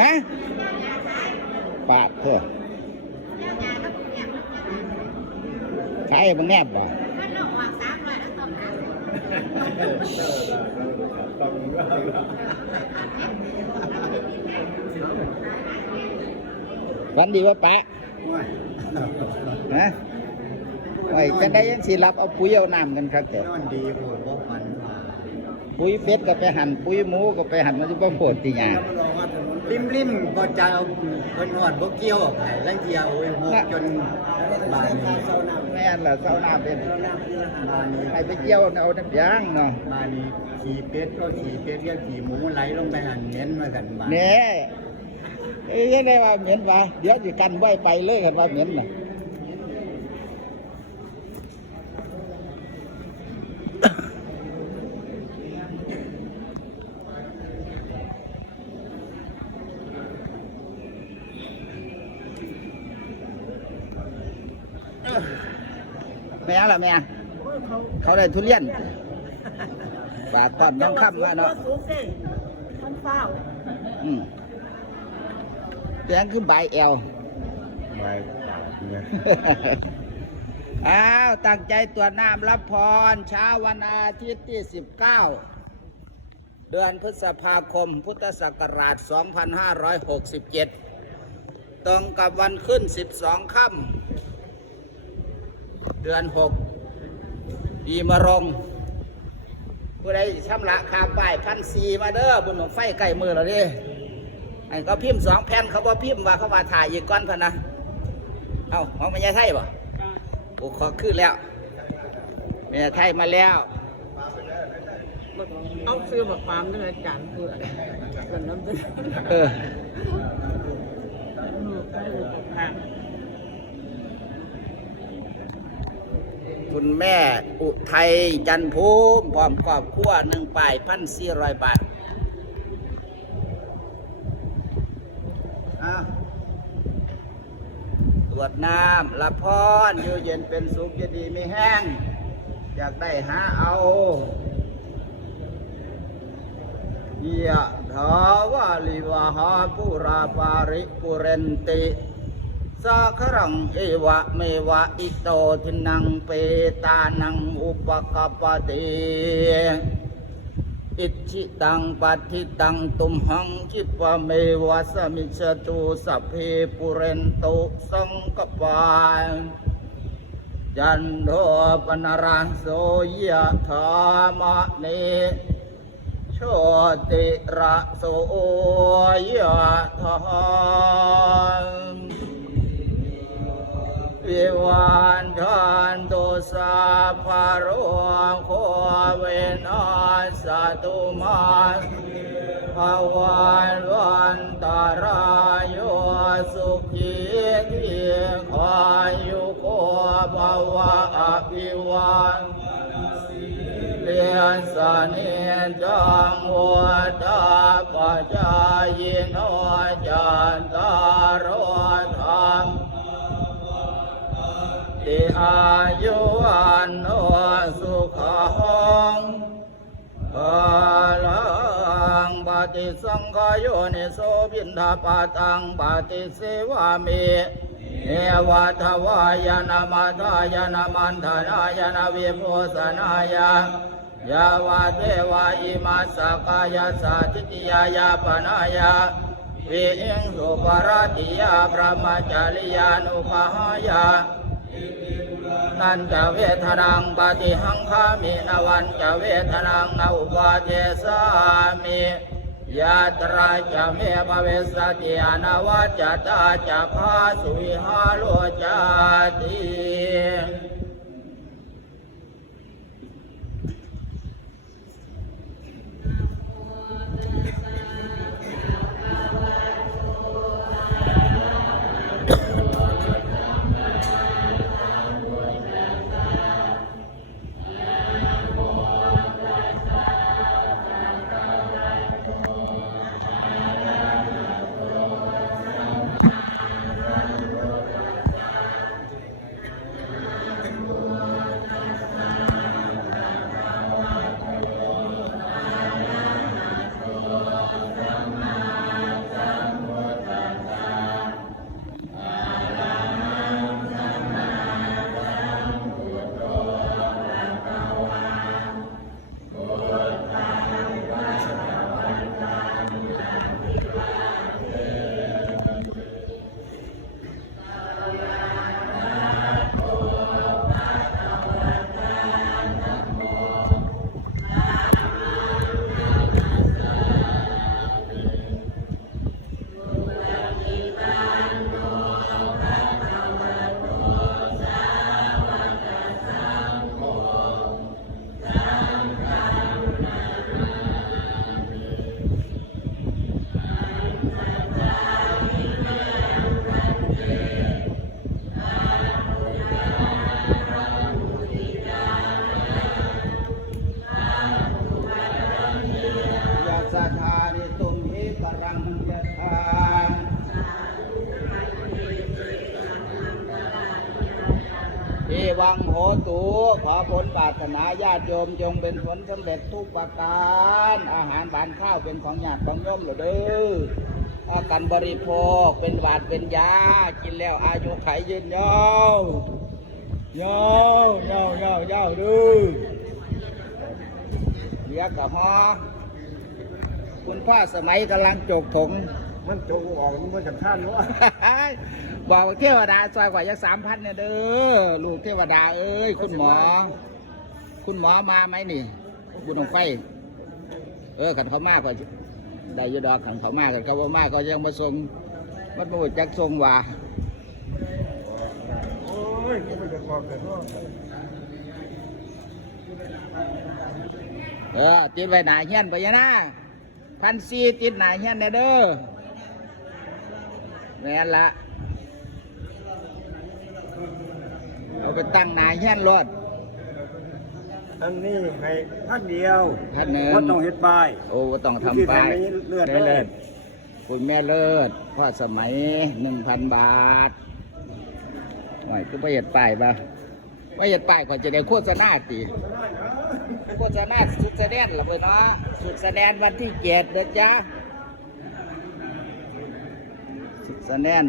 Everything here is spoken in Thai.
ฮะปาดเถอะใช่บังแนบบ่วันดีว่าปะฮะไอ้จังได้ยังสิรับเอาปุ๋ยเอาน้ำกันครับแต่นอนดีโหดบ่ฝันว่าปุ๋ยเป็ดก็ไปหั่นปุ๋ยหมูก็ไปหั่นมันจะบ่โผดติหยัง ริมริมๆบ่จะเอาเพิ่นฮอดบ่เกี่ยวออกไปลังเทียโอ้ยโหกจนบานนี้แม่นล่ะเศร้าหน้าเป็นบานนี้ให้ไปเกี่ยวเอาน้ำยางเนาะบานนี้ขี่เป็ดก็ขี่เป็ดเรียกขี่หมูไหลลงไปหันเหม็นมากันบานแหน่เอ้ยยังได้ว่าเหม็นว่าเดี๋ยวสิกันไว้ไปเลยกันว่าเหม็นน่ะ แม่ล่ะแม่ เขาได้ทุเรียนฝากตอนน้องค่ำว่าเนาะมันเฝ้าอืมแดงคือใบแอลไปเนี่ยอ้าว ตั้งใจตรวจน้ำรับพรเช้าวันอาทิตย์ที่ 19 เดือนพฤษภาคม พุทธศักราช 2567 ตรงกับวันขึ้น 12 ค่ำ เดือน6ปีมะรงผู้ใดชำระค่าป้ายพันสีมาเด้อบุญหลวงไฟใกล้มือแล้วดิไอ้ก็พิมพ์สองแผ่นเขาบอกพิมพ์ว่าเขามาถ่ายอีกก้อนพะนะเอ้าของแม่ยายไทยบ่โอ้ขอขึ้นแล้วแม่ยายไทยมาแล้วเอาซื้อแบบความด้วยจานเพื่อนส่วนน้ำเป็นเออ คุณแม่ อุทัยจันภูมิพร้อมครอบครัวหนึ่งป้ายพันสี่ร้อยบาทอาตรวจน้ำละพรอยู่เย็นเป็นสุขจะดีไม่แห้ง อยากได้หาเอายะถาวาลิวหาปุราปาริปุเรนติ สาครังเอวะเมวะอิโตทินังเปตานังอุปกปปติอิชิตังปัติตังตุมหังคิปะเมวะสมิจตุสัพเพปุเรนตุสังกปาจันโทปนารังโสยะธามะเนโชติระโสยะธาม วิวันทันตุสาภาโรโคเวนัสสตุมาภาวันวันตารายโยสุขีทีขายุโกภาวะอภิวันเลียนสนิจังวัตาปจายโนจันตา ฏิสังขโยนิโสบินทาปาตังปฏิเสวามิเอวะทวายนามาทายนามันธนายนาวิโพสนายายาวาเทวาอิมาสกายาสาธิติยายาปนายาวิอิงสุปรติยาพระมจาริยานุภาหายานันจะเวทนังปฏิหังคามินวันจะเวทนังนาอุปาเจสามิ ยาตราจะเมภเวสติอนาวาจตาจะพาสุวิหาโลจาติ งโหตุขอผลปรารถนาญาติโยมจงเป็นผลสำเร็จทุกประการ อาหารบานข้าวเป็นของญาติของโยมเหรือเด้ออากันบริโภคเป็นหวาดเป็นยา กินแล้วอายุไขยืนยาวยาวยาวยาวยาวดูเรียกกับฮอคุณพ่อสมัยกำลังจกถง มันโจออกมันสำคัญวะบอกว่าเทวดาซอยกว่ายักสามพันเนี่ยเด้อลูกเทวดาเอ้ยคุณหมอ คุณหมอมาไหมนี่ บุญของไฟ เออขันเขามากก็ได้ยูดอกขันเขามากกันก็ว่ามากก็ยังมาส่งมันมาจักส่งว่าโอ้ยก็ไม่จะขอบแต่ว่าเออติดไว้หนาเฮียนไปยะนะพันซีติดหนาเฮียนเด้อเด้อ แม่นละเอาไปตั้งหนาเฮียนรถอันนี้ให้พันเดียวพันหนึ่งว่าต้องเฮ็ดป้ายโอ้บ่ต้องทำป้ายที่เลือดได้เลเลิยศคุณแม่เลิศพ่อสมัยหนึ่งพันบาทหน่อยคือประหยัดป้ายปะประหยัดป้ายก็จะได้โฆษณาตีโฆษณาสุดแสดงละเพื่อนเนาะสุดแสดงวันที่เจ็ดเด้อจ้า สแนน